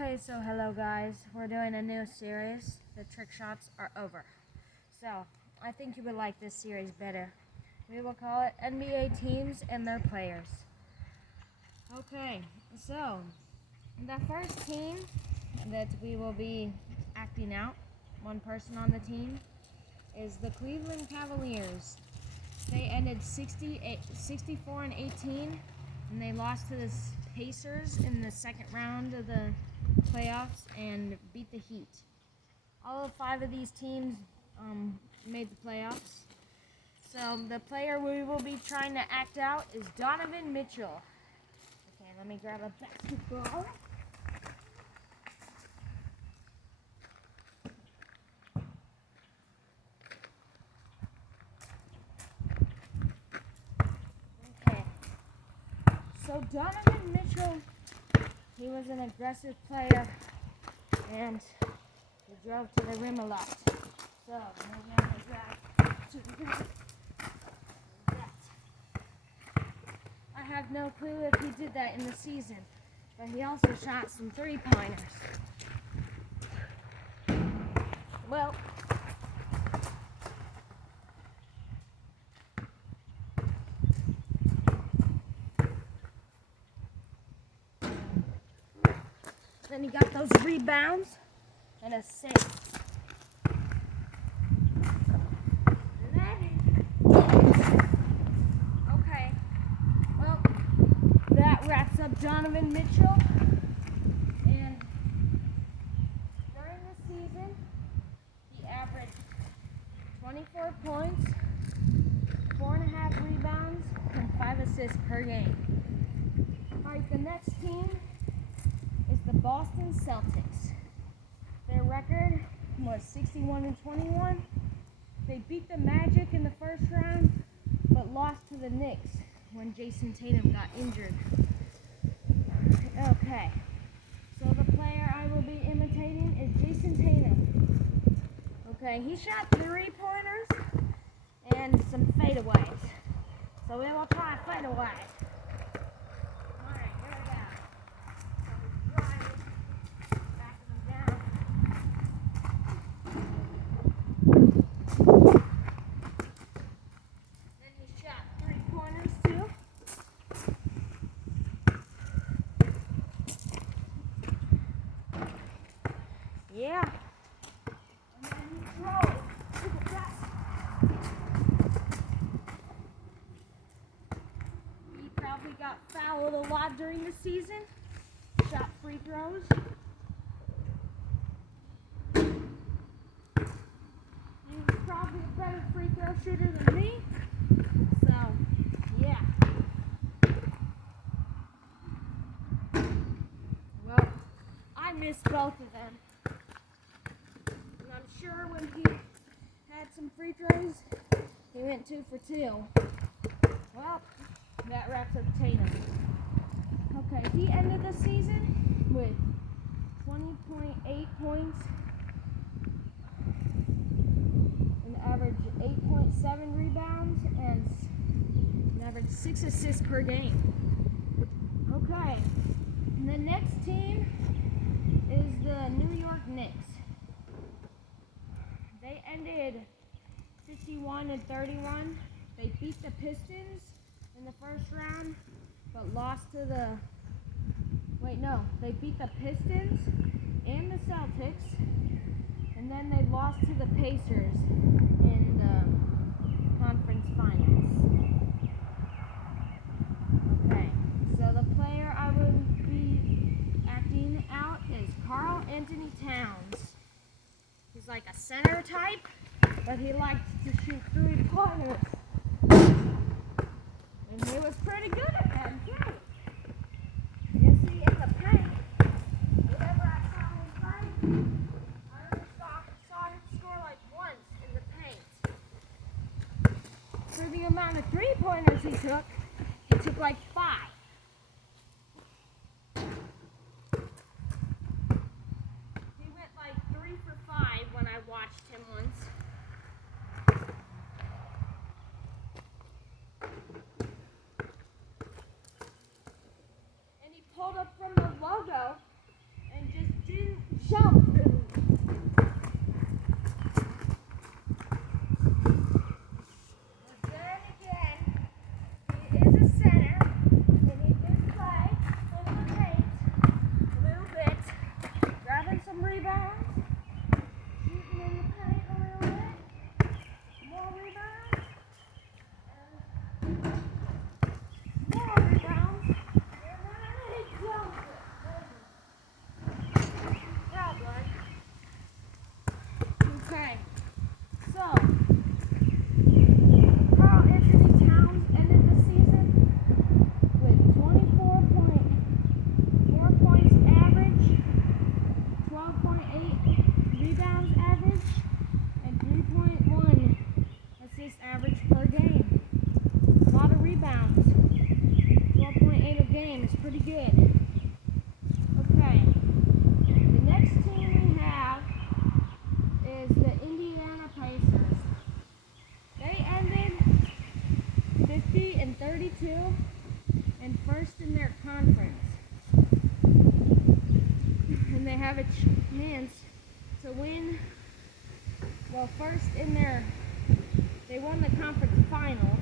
Okay, so hello guys. We're doing a new series. The trick shots are over. So, I think you would like this series better. We will call it NBA teams and their players. Okay, so the first team that we will be acting out, one person on the team, is the Cleveland Cavaliers. They ended 64-18, and they lost to the Pacers in the second round of the playoffs and beat the Heat. All 5 of these teams made the playoffs. So the player we will be trying to act out is Donovan Mitchell. Okay, let me grab a basketball. Okay. So Donovan Mitchell, he was an aggressive player and he drove to the rim a lot. So maybe I'm going to drive to the rim. I have no clue if he did that in the season, but he also shot some 3-pointers. Well, then he got those rebounds and assists. Okay, well, that wraps up Donovan Mitchell. And during the season, he averaged 24 points, 4.5 rebounds, and 5 assists per game. Alright, the next team is the Boston Celtics. Their record was 61-21. They beat the Magic in the first round, but lost to the Knicks when Jason Tatum got injured. Okay, so the player I will be imitating is Jason Tatum. Okay, he shot 3-pointers and some fadeaways. So we will try a fadeaway. Alright, here we go. So he's driving, backing him down. Then he shot 3-pointers too. Yeah. And then he drove to the basket. He probably got fouled a lot during the season. Shot free throws. He's probably a better free throw shooter than me. So, yeah. Well, I missed both of them. And I'm sure when he had some free throws, he went 2 for 2. Well, that wraps up Tatum. Okay, he ended the season with 20.8 points, an average 8.7 rebounds, and an average 6 assists per game. Okay, and the next team is the New York Knicks. They ended 51-31. They beat the Pistons in the first round, but lost to the... They beat the Pistons and the Celtics, and then they lost to the Pacers in the conference finals. Okay, so the player I will be acting out is Karl Anthony Towns. He's like a center type, but he likes to shoot 3-pointers. And he was pretty good at that too. You see, in the paint, whenever I saw him play, I only saw him score like once in the paint. For the amount of 3-pointers he took like 5. He went like 3 for 5 when I watched him once. And he pulled up from the logo and just Jump through. But then again, he is a center, and he did play in the paint a little bit, grabbing some rebounds, shooting in the paint a little bit, more rebounds, and more rebounds, and then he jumped it. Proud one. Okay, so Carl Anthony Towns ended the season with 24.4 points average, 12.8 rebounds average, and 3.1 assist average per game. A lot of rebounds. 12.8 a game is pretty good. Okay, the next team we have is the Indiana Pacers. They ended 50-32 and first in their conference. And they have a chance to win, well, first in their, they won the conference finals,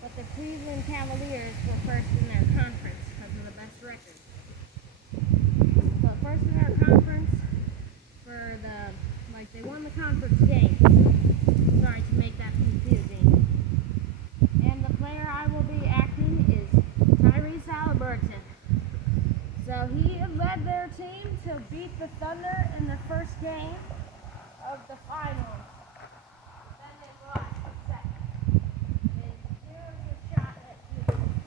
but the Cleveland Cavaliers were first in their conference because of the best record. So first in their conference for the, like, they won the conference game. Sorry to make that confusing. And the player I will be acting is Tyrese Halliburton. So he led their team to beat the Thunder in the first game of the finals. Then they lost the second. And here's a shot that he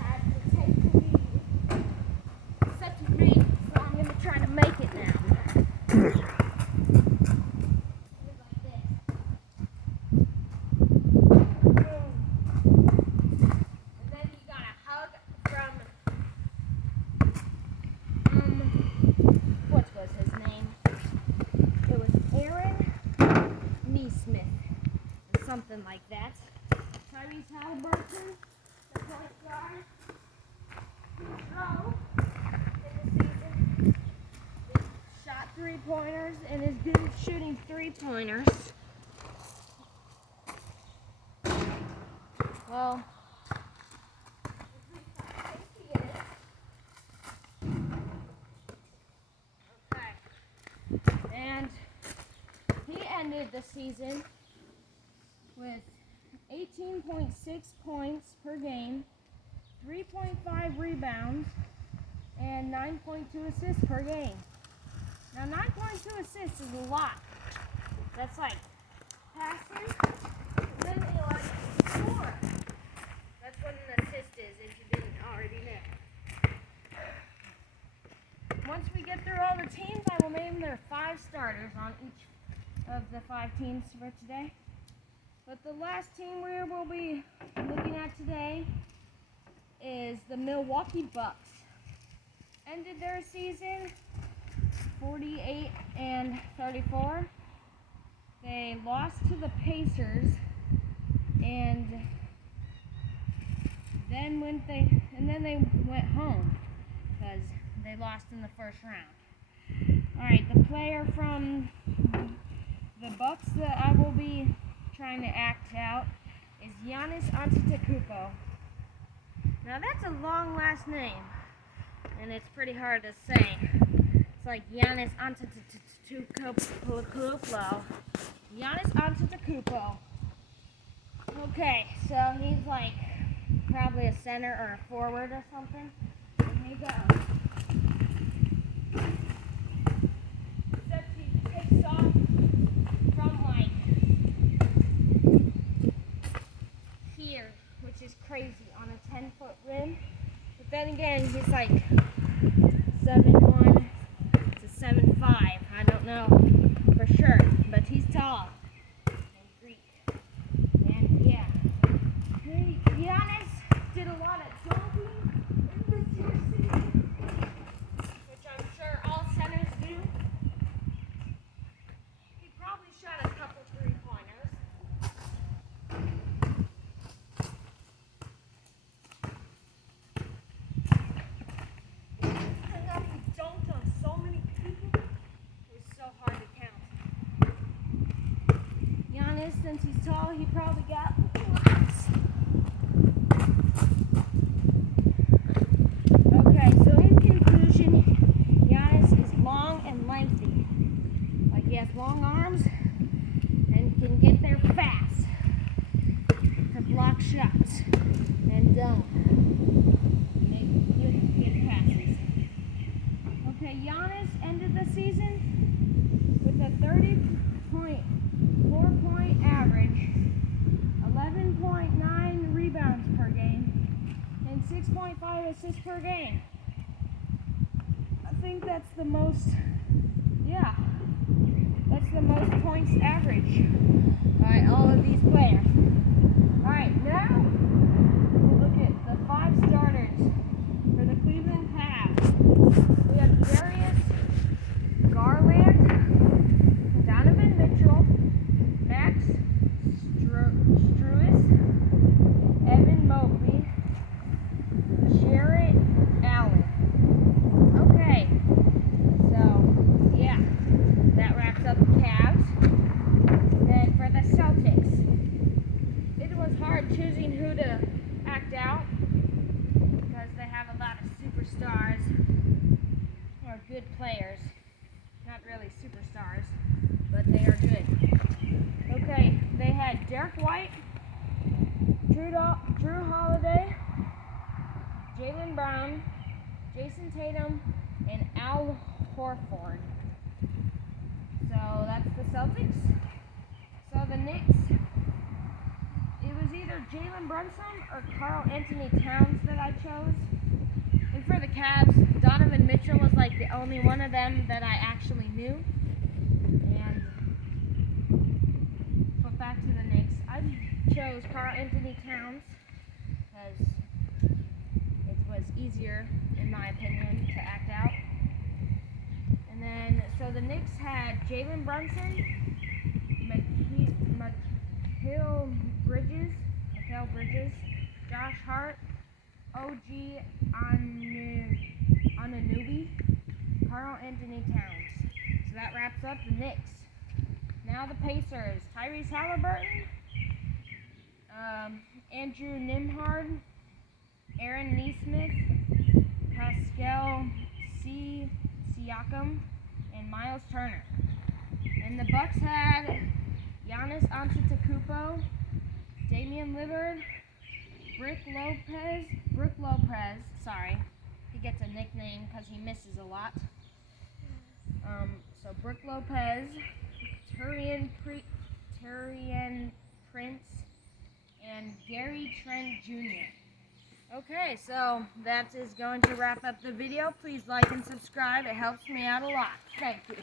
had to take the lead. Such a beat, so I'm going to try to make it now. Something like that. Tyrese Halliburton, the point guard, who's low in the season, shot 3-pointers and is good at shooting 3-pointers. Well, okay. And he ended the season with 18.6 points per game, 3.5 rebounds, and 9.2 assists per game. Now 9.2 assists is a lot. That's like passing, and then they like score. That's what an assist is, if you didn't already know. Once we get through all the teams, I will name their 5 starters on each of the 5 teams for today. But the last team we will be looking at today is the Milwaukee Bucks. Ended their season 48-34. They lost to the Pacers, and then they went home because they lost in the first round. All right, the player from the Bucks that I will be trying to act out is Giannis Antetokounmpo. Now that's a long last name, and it's pretty hard to say. It's like Giannis Antetokounmpo. Giannis Antetokounmpo. Okay, so he's like probably a center or a forward or something. Here he goes. Except he takes off from like here, which is crazy, on a 10-foot rim. But then again, he's like 7'1" to 7'5". I don't know for sure, but he's tall and Greek. And yeah, Giannis did a lot of dunking in this year's season, which I'm sure all centers do. He probably shot a couple 3-pointers. since he's tall, he probably got lots. Okay, so in conclusion, Giannis is long and lengthy. Like he has long arms and can get there fast to block shots and make good passes. Okay, Giannis ended the season with a 30.4 point average, 11.9 rebounds per game, and 6.5 assists per game. I think that's the most, that's the most points average by all of these players. Alright, now we'll look at the 5 starters for the Cleveland Cavs. We have Darius Garland, Donovan Mitchell, Max Strus, Evan Mobley, Jarrett Allen. Okay, so yeah, that wraps up the Cavs. Then for the Celtics, it was hard choosing who to act out because they have a lot of superstars or good players. Not really superstars, but they are good. Okay, they had Derek White, Drew Holiday, Jaylen Brown, Jason Tatum, and Al Horford. So that's the Celtics. So the Knicks, it was either Jalen Brunson or Karl Anthony Towns that I chose. And for the Cavs, Donovan Mitchell was like the only one of them that I actually knew. And but back to the Knicks, I chose Karl Anthony Towns because it was easier, in my opinion, to act out. And then, so the Knicks had Jalen Brunson, Mikal Bridges, Josh Hart, OG Anunoby, Karl Anthony Towns. So that wraps up the Knicks. Now the Pacers, Tyrese Halliburton, Andrew Nembhard, Aaron Nesmith, Pascal Siakam, and Miles Turner. And the Bucks had Giannis Antetokounmpo, Damian Lillard, Brook Lopez, sorry. He gets a nickname because he misses a lot. So Brook Lopez, Taurean Prince, and Gary Trent Jr. Okay, so that is going to wrap up the video. Please like and subscribe. It helps me out a lot. Thank you.